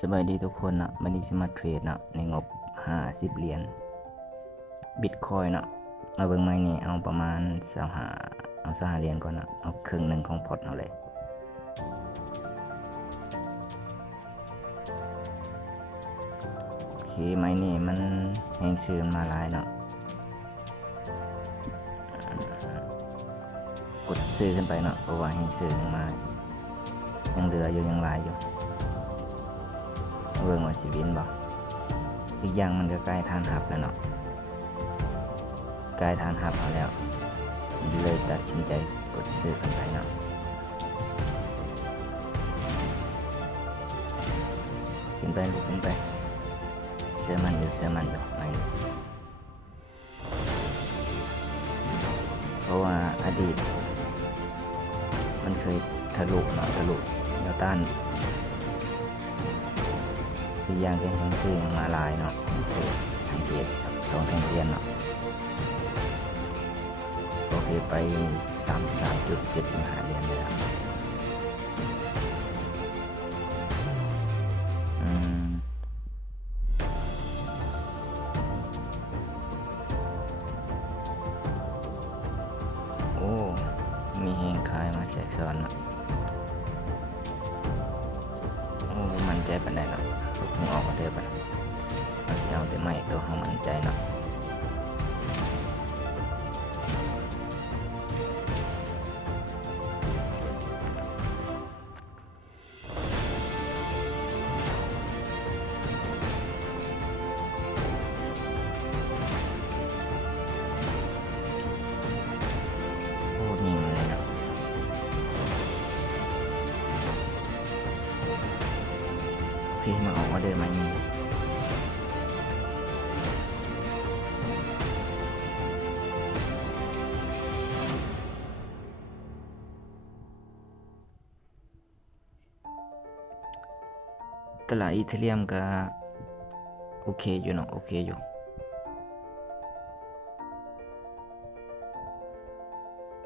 สบายดีทุกคนนะวันนี้จะมาเทรดนะในงบ50เหรียญบิตคอยนะมาเบิ่งไม้นี่เอาประมาณ25เหรียญก่อนนะเอาครึ่งหนึ่งของพอร์ตเอาเลยโอเคไม้นี่มันแห้งซื้อมาหลายเนาะกดซื้อขึ้นไปเนาะเพราะว่าแห้งซื้อมายังเหลืออยู่ยังหลายอยู่เบิ่งว่าสิวินบ่อีกอย่างมันก็ใกล้ทานหับแล้วเนาะใกล้ทานหับเอาแล้วเลยตัดสินใจกดซื้อกันไปเนาะขึ้นไปลุกขึ้นไปเชื่อมันอยู่ไม่เพราะว่าอดีตมันเคยทะลุแนวต้านอีกอย่างก็ยังซื้อยังมาลายเนาะซื้อสังเกต2แท่งเทียนเนาะโอเคไป 33.75 เหรียญเลยโอ้มีเฮงคายมาแทรกซ้อนเนาะโอ้มันใจปานใดเนาะผมออกมาเด้อปะเอาแต่ไม่ตัวของมันใจเนาะโอ้นิ่งเลยเนาะโอเคมาออกมาเด้อไหมนี่ตลาดอีเธเรียมก็โอเคอยู่เนาะโอเคอยู่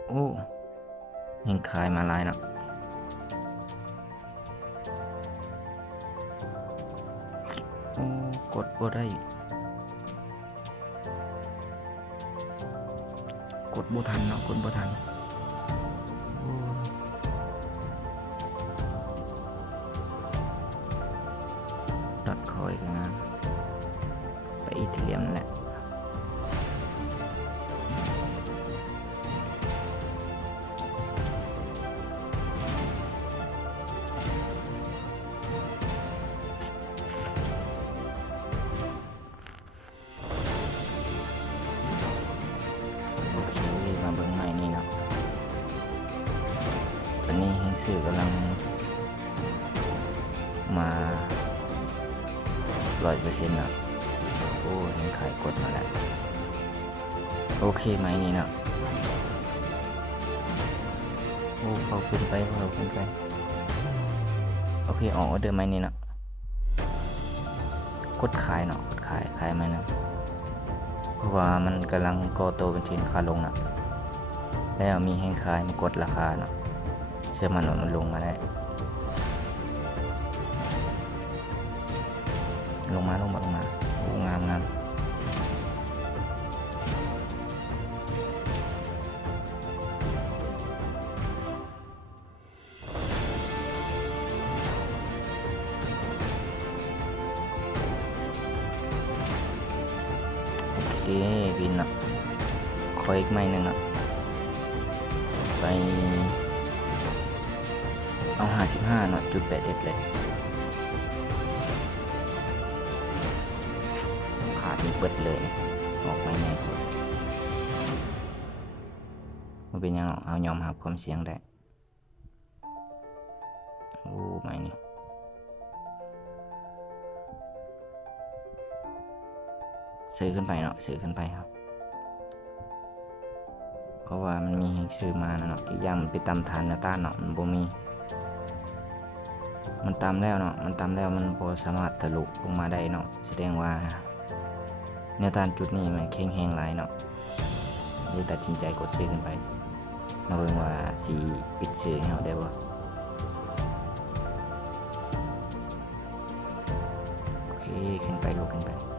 โอ้ยังขายมาหลายเนาะโอ้กดบ่ได้กดบ่ทันเนาะกดบ่ทันโอ้ตัดคอยกันนะไปอีเธเรียมนั่นแหละโอเคมาเบิ่งใหม่นี่เนาะตอนนี้เฮงซื้อกำลังมา100%เนาะโอ้เฮงขายกดมาแล้วโอเคไหมนี่เนาะโอ้เขาขึ้นไปโอเคออกออเดอร์ไหมนี่เนาะกดขายเนาะกดขายไหมนะเพราะว่ามันกำลังก่อตัวเป็นเทรนขาลงนะแล้วมีแห้งขายมากดราคาเนาะเชื่อมันว่ามันลงมาได้ลงมาโอ้งามโอเคบินเนาะคอยอีกไม่หนึ่งเนาะไปเอา55เนาะ.81เลยขาดมีเปิดเลยออกไม่แน่มันเป็นยังเอายอมรับความเสี่ยงได้โอ้ไม่นี่ซื้อขึ้นไปเนาะซื้อขึ้นไปครับเพราะว่ามันมีให้ซื้อมาเนาะอีกอย่างมันไปตามฐานแนวต้านเนาะมันบ่มีมันตามแล้วเนาะมันบ่สามารถทะลุลงมาได้เนาะแสดงว่าแนวต้านจุดนี้มันแข็งแรงหลายเนาะเลยตัดสินใจกดซื้อขึ้นไปมาเบิ่งว่าสิปิดซื้อให้เฮาได้บ่ ขึ้นไปลูกขึ้นไป